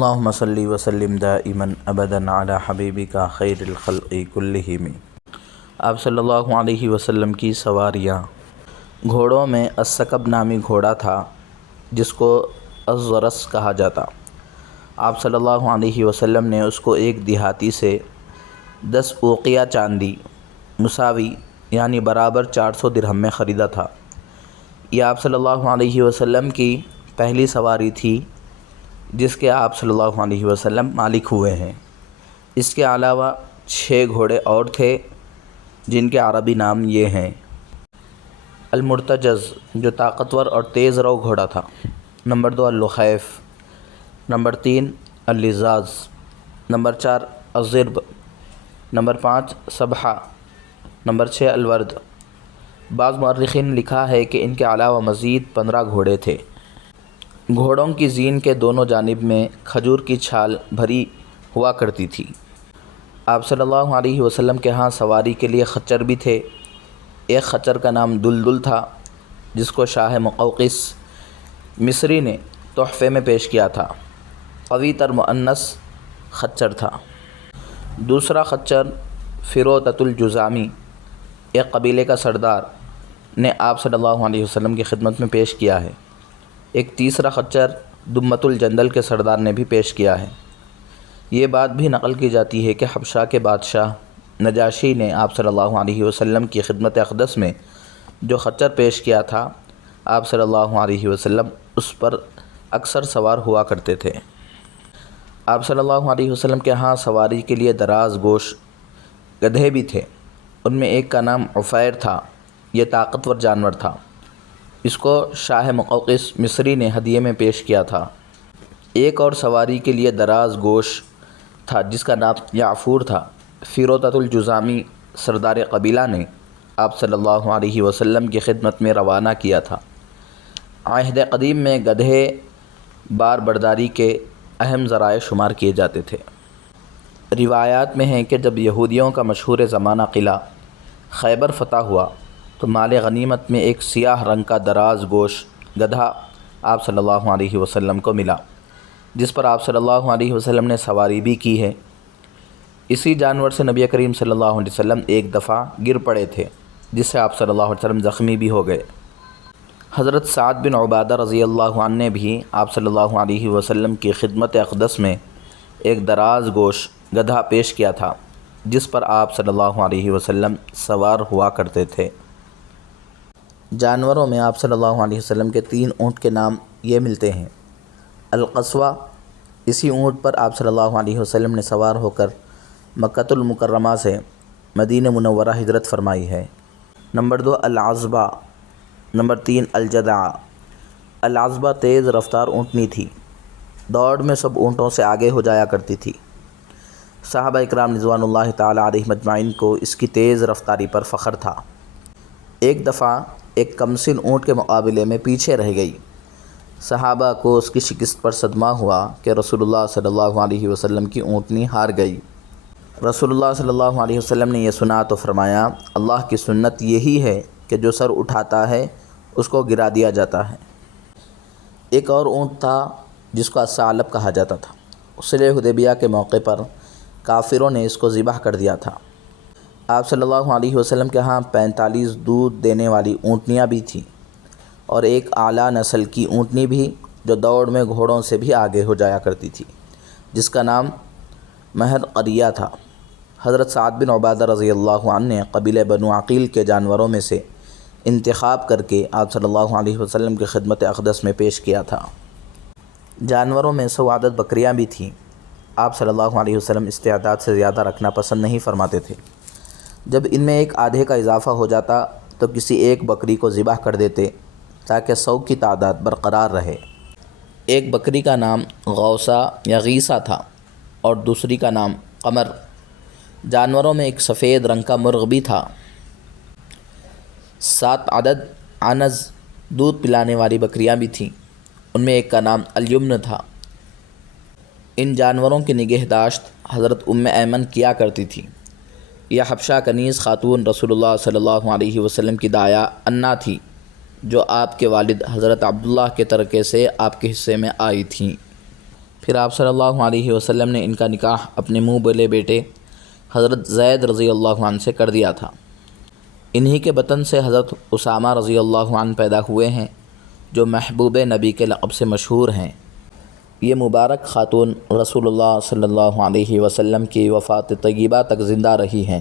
اللہم صلی وسلم دائما ابدا علی حبیبک خیر الخلق کلہم۔ آپ صلی اللہ علیہ وسلم کی سواریاں۔ گھوڑوں میں الثقب نامی گھوڑا تھا جس کو الزرس کہا جاتا۔ آپ صلی اللہ علیہ وسلم نے اس کو ایک دیہاتی سے 10 اوقیہ چاندی مساوی یعنی برابر 400 درہم میں خریدا تھا۔ یہ آپ صلی اللہ علیہ وسلم کی پہلی سواری تھی جس کے آپ صلی اللہ علیہ وسلم مالک ہوئے ہیں۔ اس کے علاوہ 6 گھوڑے اور تھے جن کے عربی نام یہ ہیں: المرتجز جو طاقتور اور تیز رو گھوڑا تھا، نمبر 2 اللخیف، نمبر 3 اللزاز، نمبر 4 الضرب، نمبر 5 سبحہ، نمبر 6 الورد۔ بعض مورخین نے لکھا ہے کہ ان کے علاوہ مزید 15 گھوڑے تھے۔ گھوڑوں کی زین کے دونوں جانب میں کھجور کی چھال بھری ہوا کرتی تھی۔ آپ صلی اللہ علیہ وسلم کے ہاں سواری کے لیے خچر بھی تھے۔ ایک خچر کا نام دلدل تھا جس کو شاہ مقوقس مصری نے تحفے میں پیش کیا تھا۔ قوی تر مؤنث خچر تھا۔ دوسرا خچر فروتۃ الجزامی ایک قبیلے کا سردار نے آپ صلی اللہ علیہ وسلم کی خدمت میں پیش کیا ہے۔ ایک تیسرا خچر دمۃ الجندل کے سردار نے بھی پیش کیا ہے۔ یہ بات بھی نقل کی جاتی ہے کہ حبشہ کے بادشاہ نجاشی نے آپ صلی اللہ علیہ وسلم کی خدمت اقدس میں جو خچر پیش کیا تھا، آپ صلی اللہ علیہ وسلم اس پر اکثر سوار ہوا کرتے تھے۔ آپ صلی اللہ علیہ وسلم کے ہاں سواری کے لیے دراز گوش گدھے بھی تھے۔ ان میں ایک کا نام عفیر تھا۔ یہ طاقتور جانور تھا۔ اس کو شاہ مقوقس مصری نے ہدیے میں پیش کیا تھا۔ ایک اور سواری کے لیے دراز گوش تھا جس کا نام یعفور تھا۔ فروتۃ الجزامی سردار قبیلہ نے آپ صلی اللہ علیہ وسلم کی خدمت میں روانہ کیا تھا۔ عہد قدیم میں گدھے بار برداری کے اہم ذرائع شمار کیے جاتے تھے۔ روایات میں ہیں کہ جب یہودیوں کا مشہور زمانہ قلعہ خیبر فتح ہوا تو مال غنیمت میں ایک سیاہ رنگ کا دراز گوش گدھا آپ صلی اللہ علیہ وسلم کو ملا، جس پر آپ صلی اللہ علیہ وسلم نے سواری بھی کی ہے۔ اسی جانور سے نبی کریم صلی اللہ علیہ وسلم ایک دفعہ گر پڑے تھے جس سے آپ صلی اللہ علیہ وسلم زخمی بھی ہو گئے۔ حضرت سعد بن عبادہ رضی اللہ عنہ نے بھی آپ صلی اللہ علیہ وسلم کی خدمت اقدس میں ایک دراز گوش گدھا پیش کیا تھا جس پر آپ صلی اللہ علیہ وسلم سوار ہوا کرتے تھے۔ جانوروں میں آپ صلی اللہ علیہ وسلم کے 3 اونٹ کے نام یہ ملتے ہیں: القصوہ، اسی اونٹ پر آپ صلی اللہ علیہ وسلم نے سوار ہو کر مکۃ المکرمہ سے مدینہ منورہ ہجرت فرمائی ہے۔ Number 2 العذبہ، number 3 الجدعہ۔ العذبہ تیز رفتار اونٹنی تھی۔ دوڑ میں سب اونٹوں سے آگے ہو جایا کرتی تھی۔ صحابہ اکرام رضوان اللہ تعالی علیہم اجمعین کو اس کی تیز رفتاری پر فخر تھا۔ ایک دفعہ ایک کمسن اونٹ کے مقابلے میں پیچھے رہ گئی۔ صحابہ کو اس کی شکست پر صدمہ ہوا کہ رسول اللہ صلی اللہ علیہ وسلم کی اونٹنی ہار گئی۔ رسول اللہ صلی اللہ علیہ وسلم نے یہ سنا تو فرمایا، اللہ کی سنت یہی ہے کہ جو سر اٹھاتا ہے اس کو گرا دیا جاتا ہے۔ ایک اور اونٹ تھا جس کو الثعلب کہا جاتا تھا۔ صلح حدیبیہ کے موقع پر کافروں نے اس کو ذبح کر دیا تھا۔ آپ صلی اللہ علیہ وسلم کے ہاں 45 دودھ دینے والی اونٹنیاں بھی تھیں اور ایک اعلیٰ نسل کی اونٹنی بھی جو دوڑ میں گھوڑوں سے بھی آگے ہو جایا کرتی تھی، جس کا نام مہر قریہ تھا۔ حضرت سعد بن عبادہ رضی اللہ عنہ نے قبیلہ بنو عقیل کے جانوروں میں سے انتخاب کر کے آپ صلی اللہ علیہ وسلم کی خدمت اقدس میں پیش کیا تھا۔ جانوروں میں 100 عدد بکریاں بھی تھیں۔ آپ صلی اللہ علیہ وسلم استعداد سے زیادہ رکھنا پسند نہیں فرماتے تھے۔ جب ان میں ایک آدھے کا اضافہ ہو جاتا تو کسی ایک بکری کو ذبح کر دیتے تاکہ 100 کی تعداد برقرار رہے۔ ایک بکری کا نام غوثہ یا غیثہ تھا اور دوسری کا نام قمر۔ جانوروں میں ایک سفید رنگ کا مرغ بھی تھا۔ 7 عدد عنز دودھ پلانے والی بکریاں بھی تھیں۔ ان میں ایک کا نام الیمن تھا۔ ان جانوروں کی نگہداشت حضرت ایمن کیا کرتی تھی۔ یہ حبشہ کنیز خاتون رسول اللہ صلی اللہ علیہ وسلم کی دایا انا تھی جو آپ کے والد حضرت عبداللہ کے ترکے سے آپ کے حصے میں آئی تھیں۔ پھر آپ صلی اللہ علیہ وسلم نے ان کا نکاح اپنے منہ بولے بیٹے حضرت زید رضی اللہ عنہ سے کر دیا تھا۔ انہی کے بطن سے حضرت اسامہ رضی اللہ عنہ پیدا ہوئے ہیں جو محبوب نبی کے لقب سے مشہور ہیں۔ یہ مبارک خاتون رسول اللہ صلی اللہ علیہ وسلم کی وفات طیبہ تک زندہ رہی ہیں۔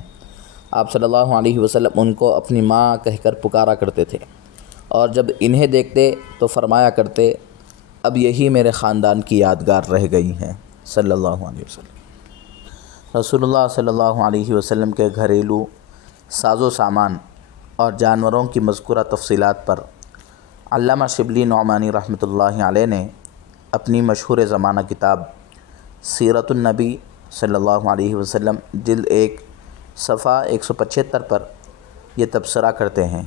آپ صلی اللہ علیہ وسلم ان کو اپنی ماں کہہ کر پکارا کرتے تھے، اور جب انہیں دیکھتے تو فرمایا کرتے اب یہی میرے خاندان کی یادگار رہ گئی ہیں صلی اللہ علیہ وسلم۔ رسول اللہ صلی اللہ علیہ وسلم کے گھریلو ساز و سامان اور جانوروں کی مذکورہ تفصیلات پر علامہ شبلی نعمانی رحمۃ اللہ علیہ نے اپنی مشہور زمانہ کتاب سیرت النبی صلی اللہ علیہ وسلم جلد 1 صفحہ 175 پر یہ تبصرہ کرتے ہیں۔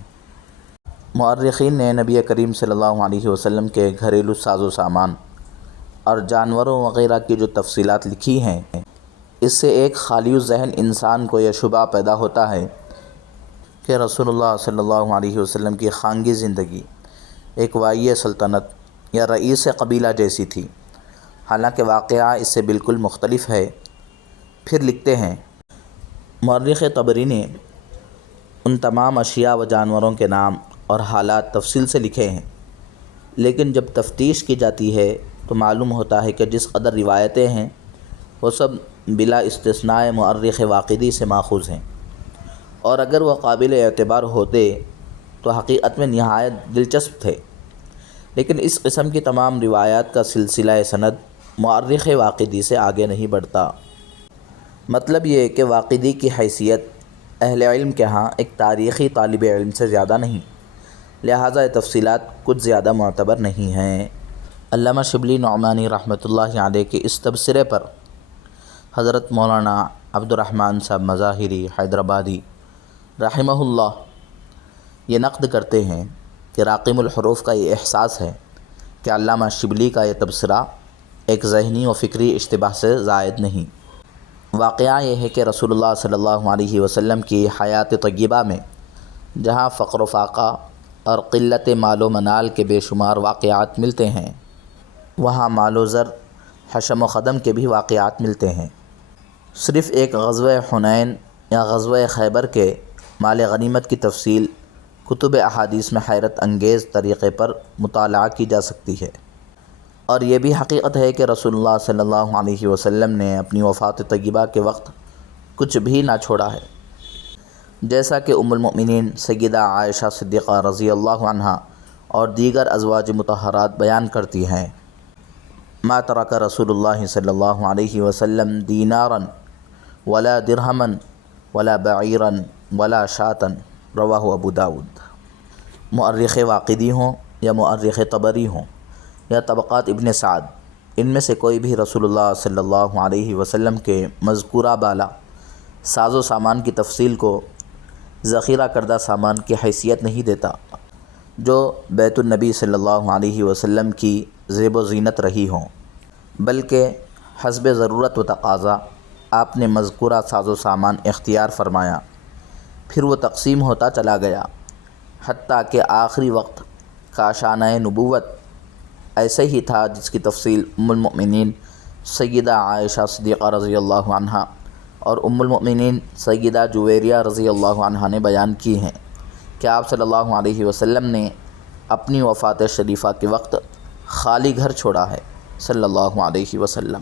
مورخین نے نبی کریم صلی اللہ علیہ وسلم کے گھریلو ساز و سامان اور جانوروں وغیرہ کی جو تفصیلات لکھی ہیں، اس سے ایک خالی الذہن انسان کو یہ شبہ پیدا ہوتا ہے کہ رسول اللہ صلی اللہ علیہ وسلم کی خانگی زندگی ایک وائی سلطنت یا رئیس قبیلہ جیسی تھی، حالانکہ واقعہ اس سے بالکل مختلف ہے۔ پھر لکھتے ہیں مورخ طبری نے ان تمام اشیاء و جانوروں کے نام اور حالات تفصیل سے لکھے ہیں، لیکن جب تفتیش کی جاتی ہے تو معلوم ہوتا ہے کہ جس قدر روایتیں ہیں وہ سب بلا استثناء مورخ واقدی سے ماخوذ ہیں، اور اگر وہ قابل اعتبار ہوتے تو حقیقت میں نہایت دلچسپ تھے، لیکن اس قسم کی تمام روایات کا سلسلہ سند مورخ واقدی سے آگے نہیں بڑھتا۔ مطلب یہ کہ واقدی کی حیثیت اہل علم کے ہاں ایک تاریخی طالب علم سے زیادہ نہیں، لہٰذا یہ تفصیلات کچھ زیادہ معتبر نہیں ہیں۔ علامہ شبلی نعمانی رحمۃ اللہ علیہ کے اس تبصرے پر حضرت مولانا عبد الرحمن صاحب مظاہری حیدرآبادی رحمہ اللہ یہ نقد کرتے ہیں کہ راقم الحروف کا یہ احساس ہے کہ علامہ شبلی کا یہ تبصرہ ایک ذہنی و فکری اشتباہ سے زائد نہیں۔ واقعہ یہ ہے کہ رسول اللہ صلی اللہ علیہ وسلم کی حیات طیبہ میں جہاں فقر و فاقہ اور قلت مال و منال کے بے شمار واقعات ملتے ہیں، وہاں مال و زر، حشم و خدم کے بھی واقعات ملتے ہیں۔ صرف ایک غزوہ حنین یا غزوہ خیبر کے مال غنیمت کی تفصیل کتب احادیث میں حیرت انگیز طریقے پر مطالعہ کی جا سکتی ہے، اور یہ بھی حقیقت ہے کہ رسول اللہ صلی اللہ علیہ وسلم نے اپنی وفات طیبہ کے وقت کچھ بھی نہ چھوڑا ہے، جیسا کہ ام المؤمنین سیدہ عائشہ صدیقہ رضی اللہ عنہا اور دیگر ازواج مطہرات بیان کرتی ہیں۔ ما ترک رسول اللہ صلی اللہ علیہ وسلم دینارا ولا درہما ولا بعیرا ولا شاتا، رواہ ابو داود۔ مؤرخ واقدی ہوں یا مؤرخ طبری ہوں یا طبقات ابن سعد، ان میں سے کوئی بھی رسول اللہ صلی اللہ علیہ وسلم کے مذکورہ بالا ساز و سامان کی تفصیل کو ذخیرہ کردہ سامان کی حیثیت نہیں دیتا جو بیت النبی صلی اللہ علیہ وسلم کی زیب و زینت رہی ہوں، بلکہ حسب ضرورت و تقاضا آپ نے مذکورہ ساز و سامان اختیار فرمایا، پھر وہ تقسیم ہوتا چلا گیا، حتیٰ کہ آخری وقت کاشانہ نبوت ایسے ہی تھا جس کی تفصیل ام المؤمنین سیدہ عائشہ صدیقہ رضی اللہ عنہا اور ام المؤمنین سیدہ جویریہ رضی اللہ عنہا نے بیان کی ہیں کہ آپ صلی اللہ علیہ وسلم نے اپنی وفات شریفہ کے وقت خالی گھر چھوڑا ہے صلی اللہ علیہ وسلم۔